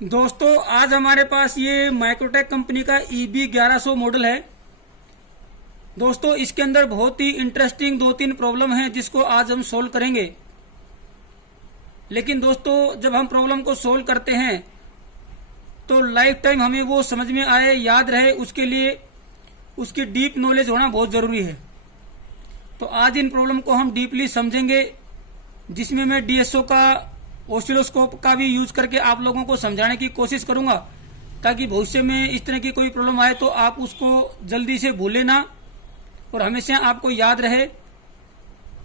दोस्तों आज हमारे पास ये माइक्रोटेक कंपनी का EB 1100 मॉडल है। दोस्तों इसके अंदर बहुत ही इंटरेस्टिंग 2-3 प्रॉब्लम है जिसको आज हम सोल्व करेंगे। लेकिन दोस्तों जब हम प्रॉब्लम को सोल्व करते हैं तो लाइफ टाइम हमें वो समझ में आए, याद रहे, उसके लिए उसकी डीप नॉलेज होना बहुत जरूरी है। तो आज इन प्रॉब्लम को हम डीपली समझेंगे, जिसमें मैं DSO का, ऑसिलोस्कोप का भी यूज करके आप लोगों को समझाने की कोशिश करूंगा, ताकि भविष्य में इस तरह की कोई प्रॉब्लम आए तो आप उसको जल्दी से भूले ना और हमेशा आपको याद रहे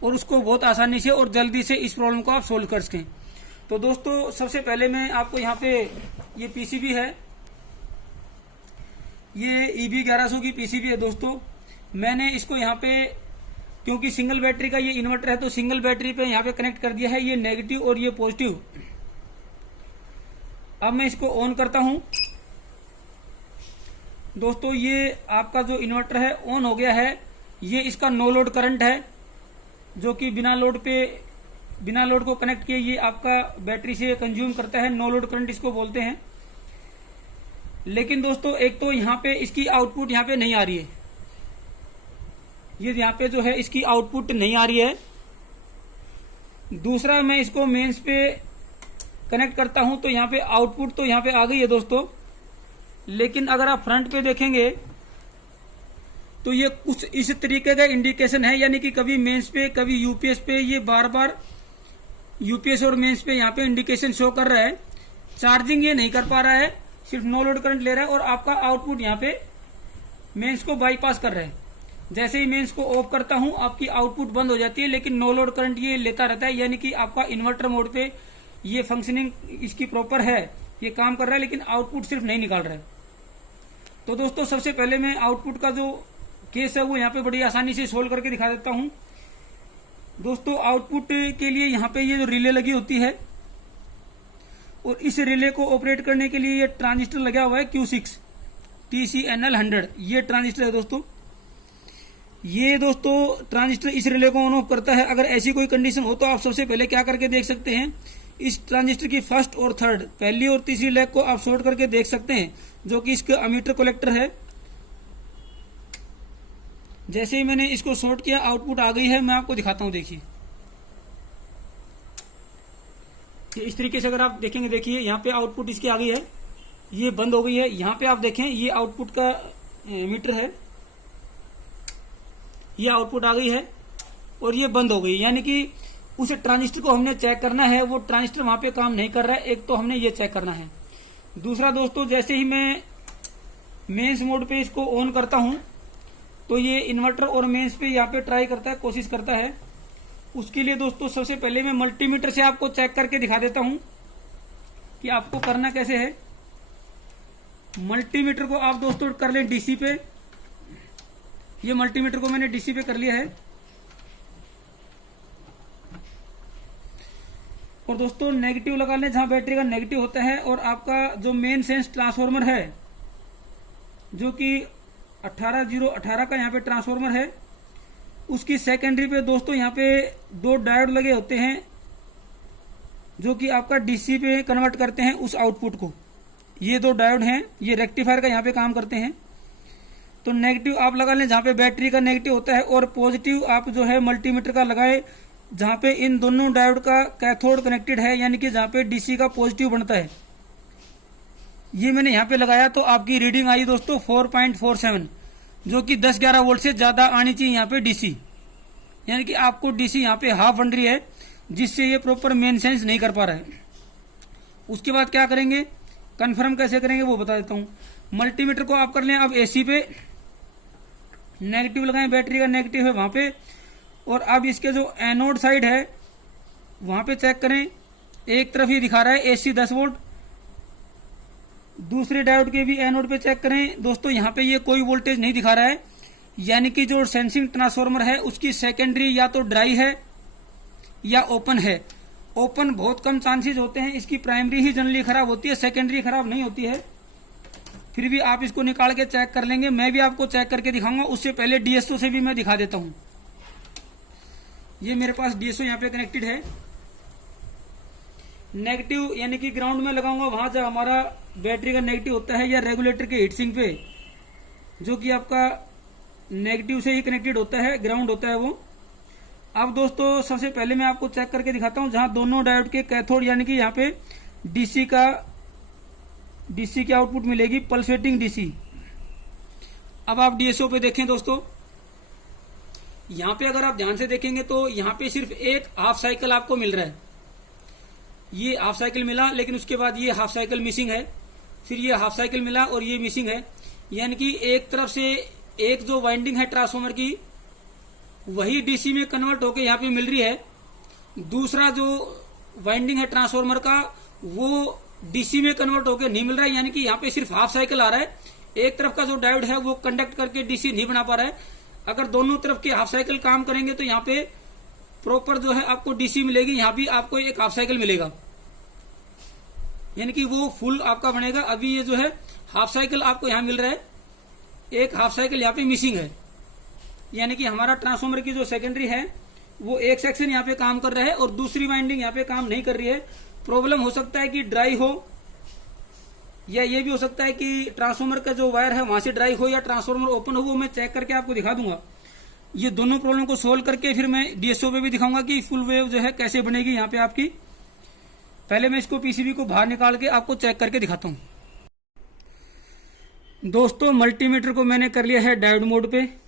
और उसको बहुत आसानी से और जल्दी से इस प्रॉब्लम को आप सोल्व कर सकें। तो दोस्तों सबसे पहले मैं आपको यहाँ पे ये PCB है, ये EB 1100 की PCB है। दोस्तों मैंने इसको यहाँ पे, क्योंकि सिंगल बैटरी का ये इन्वर्टर है, तो सिंगल बैटरी पे यहाँ पे कनेक्ट कर दिया है, ये नेगेटिव और ये पॉजिटिव। अब मैं इसको ऑन करता हूं। दोस्तों ये आपका जो इन्वर्टर है ऑन हो गया है। ये इसका नो लोड करंट है, जो कि बिना लोड को कनेक्ट किए ये आपका बैटरी से कंज्यूम करता है। नो लोड करंट इसको बोलते हैं। लेकिन दोस्तों एक तो यहाँ पे इसकी आउटपुट यहाँ पे नहीं आ रही है, ये यहाँ पे जो है इसकी आउटपुट नहीं आ रही है। दूसरा मैं इसको मेंस पे कनेक्ट करता हूं तो यहाँ पे आउटपुट तो यहाँ पे आ गई है दोस्तों। लेकिन अगर आप फ्रंट पे देखेंगे तो ये कुछ इस तरीके का इंडिकेशन है, यानी कि कभी मेंस पे कभी यूपीएस पे ये बार बार यूपीएस और मेंस पे यहाँ पे इंडिकेशन शो कर रहा है। चार्जिंग ये नहीं कर पा रहा है, सिर्फ नो लोड करंट ले रहा है और आपका आउटपुट यहाँ पे मेंस को बाईपास कर रहा है। जैसे ही मैं इसको ऑफ करता हूं आपकी आउटपुट बंद हो जाती है, लेकिन नो लोड करंट ये लेता रहता है, यानी कि आपका इन्वर्टर मोड पे ये फंक्शनिंग इसकी प्रॉपर है, ये काम कर रहा है, लेकिन आउटपुट सिर्फ नहीं निकाल रहा है। तो दोस्तों सबसे पहले मैं आउटपुट का जो केस है वो यहाँ पे बड़ी आसानी से सोल्व करके दिखा देता हूं। दोस्तों आउटपुट के लिए यहाँ पे ये जो रिले लगी होती है और इस रिले को ऑपरेट करने के लिए ये ट्रांजिस्टर लगा हुआ है Q6 TCNL 100, ये ट्रांजिस्टर है दोस्तों। ये दोस्तों ट्रांजिस्टर इस रिले को ऑन ऑफ करता है। अगर ऐसी कोई कंडीशन हो तो आप सबसे पहले क्या करके देख सकते हैं, इस ट्रांजिस्टर की फर्स्ट और थर्ड, पहली और तीसरी लेग को आप शॉर्ट करके देख सकते हैं, जो कि इसका अमीटर कलेक्टर है। जैसे ही मैंने इसको शॉर्ट किया आउटपुट आ गई है, मैं आपको दिखाता हूं। देखिए इस तरीके से अगर आप देखेंगे, देखिए यहाँ पे आउटपुट इसकी आ गई है, ये बंद हो गई है। यहाँ पे आप देखें ये आउटपुट का मीटर है, ये आउटपुट आ गई है और ये बंद हो गई, यानी कि उस ट्रांजिस्टर को हमने चेक करना है, वो ट्रांजिस्टर वहां पे काम नहीं कर रहा है। एक तो हमने ये चेक करना है। दूसरा दोस्तों जैसे ही मैं मेंस मोड पे इसको ऑन करता हूं तो ये इन्वर्टर और मेंस पे यहाँ पे ट्राई करता है, कोशिश करता है। उसके लिए दोस्तों सबसे पहले मैं मल्टीमीटर से आपको चेक करके दिखा देता हूं कि आपको करना कैसे है। मल्टीमीटर को आप दोस्तों कर लें DC पे। ये मल्टीमीटर को मैंने DC पे कर लिया है। और दोस्तों नेगेटिव लगा लें जहां बैटरी का नेगेटिव होता है, और आपका जो मेन सेंस ट्रांसफार्मर है, जो कि 18018 का यहाँ पे ट्रांसफार्मर है, उसकी सेकेंडरी पे दोस्तों यहाँ पे 2 डायोड लगे होते हैं, जो कि आपका DC पे कन्वर्ट करते हैं उस आउटपुट को। ये 2 डायोड हैं, ये रेक्टिफायर का यहाँ पे काम करते हैं। तो नेगेटिव आप लगा लें जहां पे बैटरी का नेगेटिव होता है, और पॉजिटिव आप जो है मल्टीमीटर का लगाए जहां पे इन दोनों डायोड का कैथोड कनेक्टेड है, यानी कि जहां पे DC का पॉजिटिव बनता है। ये मैंने यहाँ पे लगाया तो आपकी रीडिंग आई दोस्तों 4.47, जो कि 10-11 वोल्ट से ज्यादा आनी चाहिए यहाँ पे DC, यानी कि आपको DC यहाँ पे हाफ बन रही है, जिससे ये प्रॉपर मेन सेंस नहीं कर पा रहा है। उसके बाद क्या करेंगे, कंफर्म कैसे करेंगे वो बता देता हूँ। मल्टीमीटर को आप कर लें अब AC पे, नेगेटिव लगाएं, बैटरी का नेगेटिव है वहां पे, और अब इसके जो एनोड साइड है वहां पे चेक करें। एक तरफ ये दिखा रहा है AC 10 वोल्ट, दूसरे डायोड के भी एनोड पे चेक करें दोस्तों, यहाँ पे ये कोई वोल्टेज नहीं दिखा रहा है, यानी कि जो सेंसिंग ट्रांसफार्मर है उसकी सेकेंडरी या तो ड्राई है या ओपन है। ओपन बहुत कम चांसेस होते हैं, इसकी प्राइमरी ही जनरली खराब होती है, सेकेंडरी खराब नहीं होती है। फिर भी आप इसको निकाल के चेक कर लेंगे, मैं भी आपको चेक करके दिखाऊंगा। उससे पहले DSO से भी मैं दिखा देता हूं। ये मेरे पास DSO यहाँ पे कनेक्टेड है। नेगेटिव यानी कि ग्राउंड में लगाऊंगा वहां जहाँ हमारा बैटरी का नेगेटिव होता है, या रेगुलेटर के हीटसिंक पे जो कि आपका नेगेटिव से ही कनेक्टेड होता है, ग्राउंड होता है वो। अब दोस्तों सबसे पहले मैं आपको चेक करके दिखाता हूं जहां दोनों डायोड के कैथोड यानी कि यहाँ पे डीसी की आउटपुट मिलेगी, पल्सेटिंग डीसी। अब आप डीएसओ पे देखें दोस्तों, यहाँ पे अगर आप ध्यान से देखेंगे तो यहाँ पे सिर्फ एक हाफ साइकिल आपको मिल रहा है। ये हाफ साइकिल मिला, लेकिन उसके बाद ये हाफ साइकिल मिसिंग है, फिर ये हाफ साइकिल मिला और ये मिसिंग है। यानी कि एक तरफ से एक जो वाइंडिंग है ट्रांसफार्मर की वही डीसी में कन्वर्ट होकर यहाँ पे मिल रही है, दूसरा जो वाइंडिंग है ट्रांसफार्मर का वो डीसी में कन्वर्ट होकर नहीं मिल रहा है। यानी कि यहाँ पे सिर्फ हाफ साइकिल आ रहा है, एक तरफ का जो डायोड है वो कंडक्ट करके डीसी नहीं बना पा रहा है। अगर दोनों तरफ के हाफ साइकिल काम करेंगे तो यहाँ पे प्रॉपर जो है आपको डीसी मिलेगी, यहाँ भी आपको एक हाफ साइकिल मिलेगा, यानी कि वो फुल आपका बनेगा। अभी ये जो है हाफ साइकिल आपको यहाँ मिल रहा है, एक हाफ साइकिल यहाँ पे मिसिंग है। यानी कि हमारा ट्रांसफार्मर की जो सेकेंडरी है वो एक सेक्शन यहाँ पे काम कर रहा है और दूसरी वाइंडिंग यहाँ पे काम नहीं कर रही है। प्रॉब्लम हो सकता है कि ड्राई हो, या ये भी हो सकता है कि ट्रांसफार्मर का जो वायर है वहां से ड्राई हो या ट्रांसफार्मर ओपन हो, वो मैं चेक करके आपको दिखा दूंगा। ये दोनों प्रॉब्लम को सोल्व करके फिर मैं डीएसओ पे भी दिखाऊंगा कि फुल वेव जो है कैसे बनेगी यहाँ पे आपकी। पहले मैं इसको पीसीबी को बाहर निकाल के आपको चेक करके दिखाता हूँ। दोस्तों मल्टीमीटर को मैंने कर लिया है डायोड मोड पे।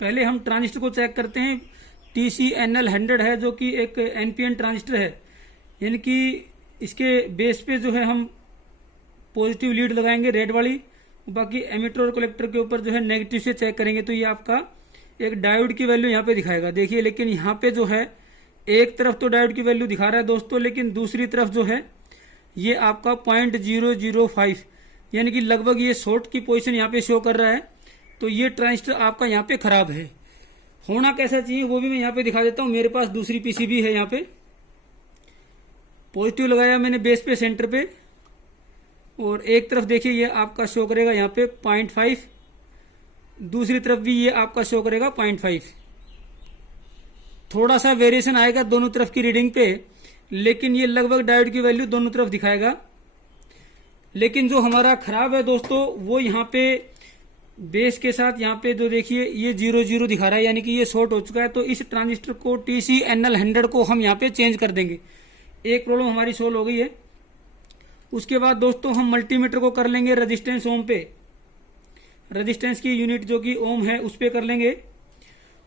पहले हम ट्रांजिस्टर को चेक करते हैं। TCNL100 है जो कि एक एनपीएन ट्रांजिस्टर है, यानी कि इसके बेस पे जो है हम पॉजिटिव लीड लगाएंगे रेड वाली, बाकी एमिटर और कलेक्टर के ऊपर जो है नेगेटिव से चेक करेंगे। तो ये आपका एक डायोड की वैल्यू यहाँ पे दिखाएगा, देखिए। लेकिन यहाँ पे जो है एक तरफ तो डायोड की वैल्यू दिखा रहा है दोस्तों, लेकिन दूसरी तरफ जो है ये आपका 0.005 यानी कि लगभग ये शॉर्ट की पोजीशन यहाँ पे शो कर रहा है। तो ये ट्रांजिस्टर आपका यहाँ पे खराब है। होना कैसा चाहिए वो भी मैं यहाँ पे दिखा देता हूँ। मेरे पास दूसरी पीसीबी है, यहाँ पे पॉजिटिव लगाया मैंने बेस पे सेंटर पे, और एक तरफ देखिए ये आपका शो करेगा यहाँ पे 0.5, दूसरी तरफ भी ये आपका शो करेगा 0.5। थोड़ा सा वेरिएशन आएगा दोनों तरफ की रीडिंग पे, लेकिन ये लगभग डायोड की वैल्यू दोनों तरफ दिखाएगा। लेकिन जो हमारा खराब है दोस्तों वो यहाँ पे बेस के साथ यहाँ पे जो देखिए ये 0 दिखा रहा है, यानी कि ये शॉर्ट हो चुका है। तो इस ट्रांजिस्टर को TCNL100 को हम यहाँ पे चेंज कर देंगे। एक प्रॉब्लम हमारी सोल्व हो गई है। उसके बाद दोस्तों हम मल्टीमीटर को कर लेंगे रेजिस्टेंस ओम पे, रेजिस्टेंस की यूनिट जो कि ओम है उस पे कर लेंगे।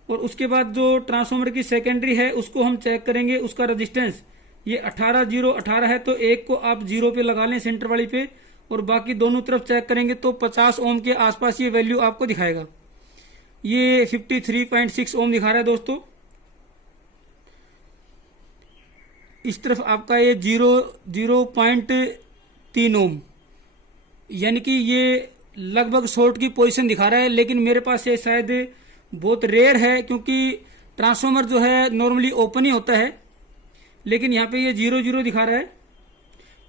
और उसके बाद जो ट्रांसफार्मर की सेकेंडरी है उसको हम चेक करेंगे, उसका रेजिस्टेंस ये 18 है, तो एक को आप 0 पे लगा लें सेंटर वाली पे, और बाकी दोनों तरफ चेक करेंगे तो 50 ओम के आसपास ये वैल्यू आपको दिखाएगा। ये 53.6 ओम दिखा रहा है दोस्तों। इस तरफ आपका ये 0.3 ओम, यानी कि ये लगभग शॉर्ट की पोजीशन दिखा रहा है। लेकिन मेरे पास ये शायद बहुत रेयर है, क्योंकि ट्रांसफार्मर जो है नॉर्मली ओपन ही होता है, लेकिन यहाँ पे ये 0 दिखा रहा है।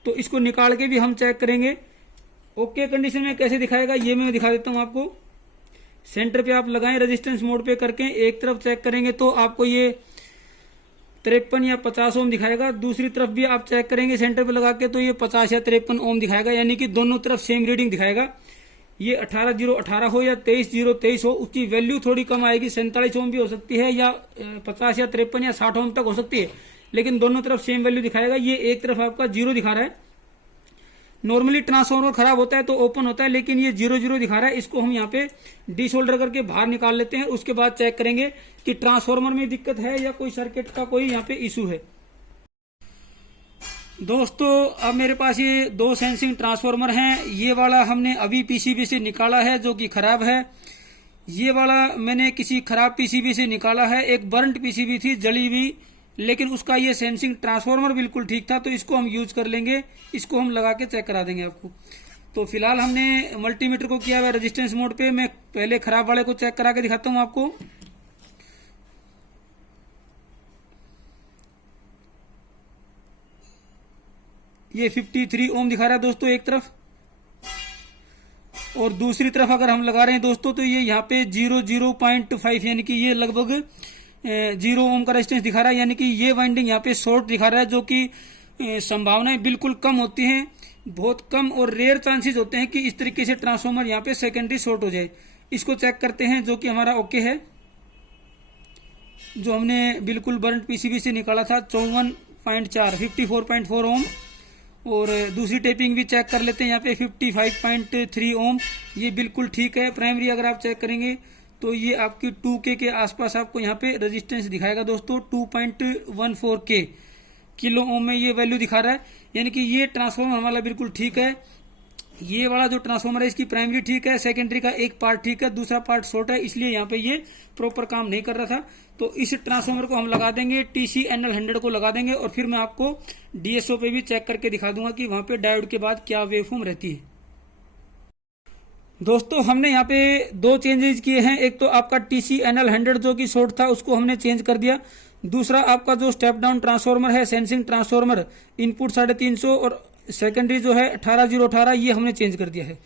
तो इसको निकाल के भी हम चेक करेंगे। ओके कंडीशन में कैसे दिखाएगा ये मैं दिखा देता हूँ आपको। सेंटर पे आप लगाएं रेजिस्टेंस मोड पे करके, एक तरफ चेक करेंगे तो आपको ये 53 या 50 ओम दिखाएगा। दूसरी तरफ भी आप चेक करेंगे सेंटर पे लगा के तो ये 50 या 53 ओम दिखाएगा, यानी कि दोनों तरफ सेम रीडिंग दिखाएगा। ये 18 हो या 23 हो, उसकी वैल्यू थोड़ी कम आएगी, 47 ओम भी हो सकती है, या 50 या 53 या 60 ओम तक हो सकती है, लेकिन दोनों तरफ सेम वैल्यू दिखाएगा। ये एक तरफ आपका 0 दिखा रहा है। नॉर्मली ट्रांसफार्मर खराब होता है तो ओपन होता है, लेकिन ये 0 दिखा रहा है। इसको हम यहाँ पे डिसोल्डर करके बाहर निकाल लेते हैं। उसके बाद चेक करेंगे कि ट्रांसफार्मर में दिक्कत है या कोई सर्किट का कोई यहाँ पे इशू है। दोस्तों अब मेरे पास ये 2 सेंसिंग ट्रांसफार्मर हैं। ये वाला हमने अभी पीसीबी से निकाला है जो कि खराब है। ये वाला मैंने किसी खराब पीसीबी से निकाला है। एक बर्न्ट पीसीबी थी, जली हुई, लेकिन उसका ये सेंसिंग ट्रांसफार्मर बिल्कुल ठीक था, तो इसको हम यूज कर लेंगे। इसको हम लगा के चेक करा देंगे आपको। तो फिलहाल हमने मल्टीमीटर को किया हुआ रेजिस्टेंस मोड पे। मैं पहले खराब वाले को चेक करा के दिखाता हूं आपको। ये 53 ओम दिखा रहा है दोस्तों एक तरफ, और दूसरी तरफ अगर हम लगा रहे हैं दोस्तों तो ये यहाँ पे 0.5 यानी कि ये लगभग 0 ओम का रेजिस्टेंस दिखा रहा है, यानी कि ये वाइंडिंग यहाँ पे शॉर्ट दिखा रहा है, जो कि संभावनाएं बिल्कुल कम होती हैं, बहुत कम और रेयर चांसेस होते हैं कि इस तरीके से ट्रांसफार्मर यहाँ पे सेकेंडरी शॉर्ट हो जाए। इसको चेक करते हैं, जो कि हमारा ओके है, जो हमने बिल्कुल बर्न पीसीबी से निकाला था 54.4 54.4 ओम। और दूसरी टेपिंग भी चेक कर लेते हैं यहाँ पे 55.3 ओम, ये बिल्कुल ठीक है। प्राइमरी अगर आप चेक करेंगे तो ये आपकी 2K के आसपास आपको यहाँ पे रेजिस्टेंस दिखाएगा दोस्तों। 2.14K किलो ओम में ये वैल्यू दिखा रहा है, यानी कि ये ट्रांसफार्मर वाला बिल्कुल ठीक है। ये वाला जो ट्रांसफार्मर है इसकी प्राइमरी ठीक है, सेकेंडरी का एक पार्ट ठीक है, दूसरा पार्ट शॉर्ट है, इसलिए यहाँ पे ये प्रॉपर काम नहीं कर रहा था। तो इस ट्रांसफार्मर को हम लगा देंगे, TCNL100 को लगा देंगे और फिर मैं आपको DSO पे भी चेक करके दिखा दूंगा कि वहां पे डायोड के बाद क्या वेवफॉर्म रहती है। दोस्तों हमने यहाँ पे दो चेंजेस किए हैं। एक तो आपका TCNL100 जो कि शॉर्ट था उसको हमने चेंज कर दिया। दूसरा आपका जो स्टेप डाउन ट्रांसफार्मर है, सेंसिंग ट्रांसफार्मर, इनपुट 350 और सेकेंडरी जो है 18018, ये हमने चेंज कर दिया है।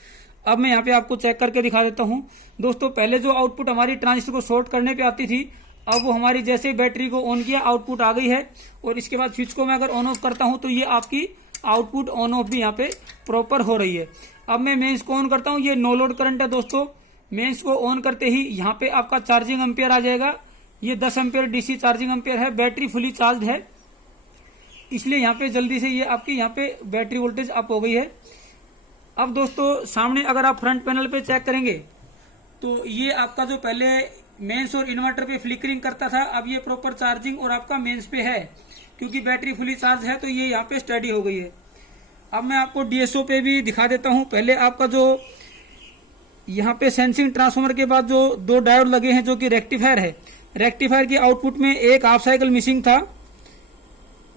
अब मैं यहाँ पे आपको चेक करके दिखा देता हूँ। दोस्तों पहले जो आउटपुट हमारी ट्रांजिस्टर को शॉर्ट करने पे आती थी, अब वो हमारी जैसे बैटरी को ऑन किया आउटपुट आ गई है। और इसके बाद स्विच को मैं अगर ऑन ऑफ करता हूँ तो ये आपकी आउटपुट ऑन ऑफ भी यहाँ पे प्रॉपर हो रही है। अब मैं मेंस को ऑन करता हूँ, ये नो लोड करंट है दोस्तों। मेंस को ऑन करते ही यहाँ पे आपका चार्जिंग एम्पियर आ जाएगा। ये 10 एम्पियर डीसी चार्जिंग एम्पियर है, बैटरी फुली चार्ज है, इसलिए यहाँ पे जल्दी से ये आपकी यहाँ पे बैटरी वोल्टेज अप हो गई है। अब दोस्तों सामने अगर आप फ्रंट पैनल पे चेक करेंगे तो ये आपका जो पहले मेंस और इन्वर्टर पे फ्लिकरिंग करता था, अब ये प्रॉपर चार्जिंग और आपका मेंस पे है, क्योंकि बैटरी फुली चार्ज है तो ये यहाँ पे स्टडी हो गई है। अब मैं आपको DSO पे भी दिखा देता हूँ। पहले आपका जो यहाँ पे सेंसिंग ट्रांसफार्मर के बाद जो दो डायोड लगे हैं जो कि रेक्टिफायर है, रेक्टिफायर की आउटपुट में एक हाफ साइकिल मिसिंग था,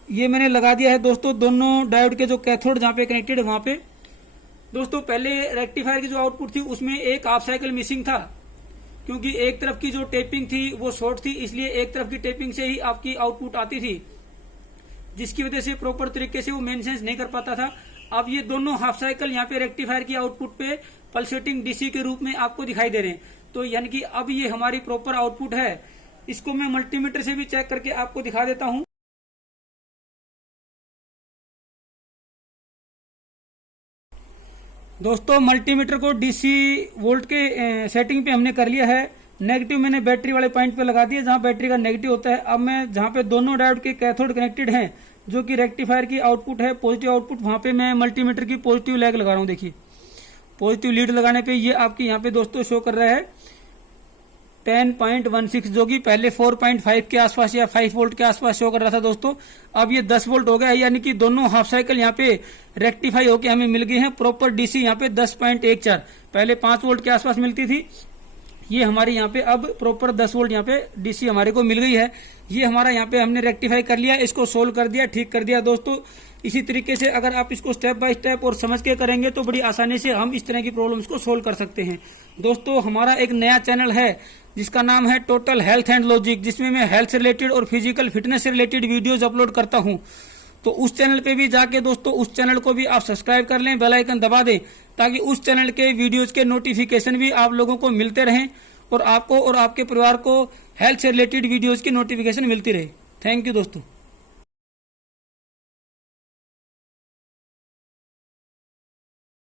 ये मैंने लगा दिया है दोस्तों। दोनों डायोड के जो कैथोड जहाँ पे कनेक्टेड है वहां पे दोस्तों, पहले रेक्टिफायर की जो आउटपुट थी उसमें एक हाफ साइकिल मिसिंग था, क्योंकि एक तरफ की जो टेपिंग थी वो शॉर्ट थी, इसलिए एक तरफ की टेपिंग से ही आपकी आउटपुट आती थी, जिसकी वजह से प्रॉपर तरीके से वो मेंटेनेंस नहीं कर पाता था। अब ये दोनों हाफ साइकिल यहाँ पे रेक्टिफायर की आउटपुट पे पल्सेटिंग डीसी के रूप में आपको दिखाई दे रहे हैं। तो यानी कि अब ये हमारी प्रॉपर आउटपुट है। इसको मैं मल्टीमीटर से भी चेक करके आपको दिखा देता हूँ। दोस्तों मल्टीमीटर को डीसी वोल्ट के सेटिंग पे हमने कर लिया है। नेगेटिव मैंने बैटरी वाले पॉइंट पे लगा दिया जहां बैटरी का नेगेटिव होता है। अब मैं जहां पे दोनों डायोड के कैथोड कनेक्टेड हैं, जो कि रेक्टिफायर की आउटपुट है पॉजिटिव आउटपुट, वहां पे मैं मल्टीमीटर की पॉजिटिव लैग लगा रहा हूं। देखिए पॉजिटिव लीड लगाने पे ये आपकी यहाँ पे दोस्तों शो कर रहा है 10.16, जो कि पहले 4.5 के आसपास या 5 वोल्ट के आसपास शो कर रहा था दोस्तों। अब ये 10 वोल्ट हो गया है, यानी कि दोनों हाफ साइकिल यहाँ पे रेक्टिफाई होके हमें मिल गई हैं। प्रॉपर डीसी यहाँ पे 10.14, पहले 5 वोल्ट के आसपास मिलती थी, ये हमारे यहाँ पे अब प्रॉपर 10 वोल्ट यहाँ पे डीसी हमारे को मिल गई है। ये हमारा यहाँ पे हमने रेक्टिफाई कर लिया, इसको सोल्व कर दिया, ठीक कर दिया दोस्तों। इसी तरीके से अगर आप इसको स्टेप बाय स्टेप और समझ के करेंगे तो बड़ी आसानी से हम इस तरह की प्रॉब्लम्स को सोल्व कर सकते हैं। दोस्तों हमारा एक नया चैनल है जिसका नाम है टोटल हेल्थ एंड लॉजिक, जिसमें मैं हेल्थ से रिलेटेड और फिजिकल फिटनेस से रिलेटेड वीडियोज अपलोड करता हूं। तो उस चैनल पे भी जाके दोस्तों उस चैनल को भी आप सब्सक्राइब कर लें, बेल आइकन दबा दें, ताकि उस चैनल के वीडियोज के नोटिफिकेशन भी आप लोगों को मिलते रहें और आपको और आपके परिवार को हेल्थ से रिलेटेड वीडियोज की नोटिफिकेशन मिलती रहे। थैंक यू दोस्तों।